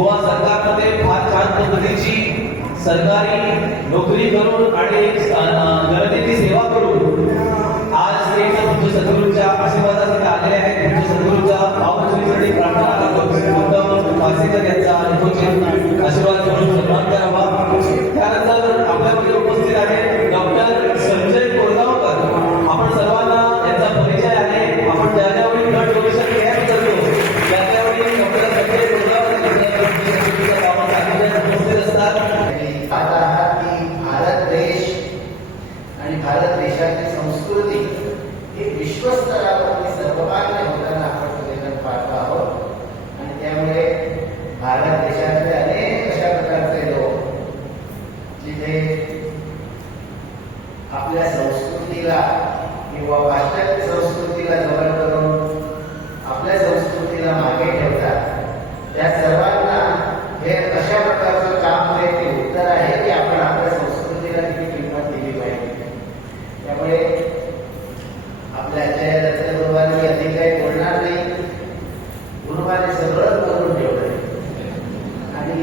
गोवा सरकारमध्ये फार छान पद्धतीची सरकारी नोकरी करून आणि जनतेची सेवा करून आज ते तुमच्या सद्गुरूंच्या आशीर्वादासाठी आलेले आहेत. तुमच्या सद्गुरूंच्या भावनासाठी प्रार्थना करतो मासिकर यांचा अनुभवचे आशीर्वाद करून सन्मान करावा. त्यानंतर आपल्यामध्ये उपस्थित आहे डॉक्टर संजय कोरगावकर. आपण सर्वांना यांचा परिचय आहे. आपण ज्या ज्यावेळी ब्लड डोनेशन कॅम्प करतो त्या त्यावेळी डॉक्टर संजय कोरगावकर उपस्थित असतात. भारत देश आणि भारत देशाची संस्कृती ही विश्वस्तरावरती सर्वमान्य होताना आपण सगळेजण पाहतो आहोत. आणि त्यामुळे भारत देशातले अनेक अशा प्रकारचे लोक जिथे आपल्या संस्कृतीला किंवा पाश्चात्य संस्कृतीला जवळ करून आपल्या संस्कृतीला मागे ठेवतात, त्या सर्वांना हे अशा प्रकारचं काम आहे ते उत्तर आहे की आपण आपल्या संस्कृतीला किती किंमत दिली पाहिजे. त्यामुळे आपल्या आचार्य दत्तगुरुवांनी अधिक काही बोलणार नाही. गुरुवाने सगळंच बोलून ठेवलं आणि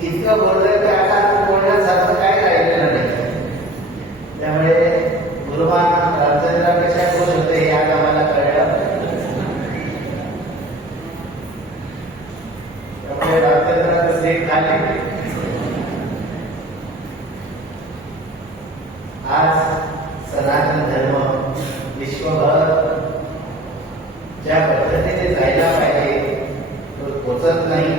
इतकं बोललं की आता बोलण्यासारखं काय राहिलेलं नाही. त्यामुळे गुरुवान रामचंद्रापेक्षा खुश होते हे आज आम्हाला कळलं. त्यामुळे रामचंद्राचं सेट झाले. आज सनातन धर्म विश्वभर ज्या पद्धतीने जायला पाहिजे तो पोचत नाही.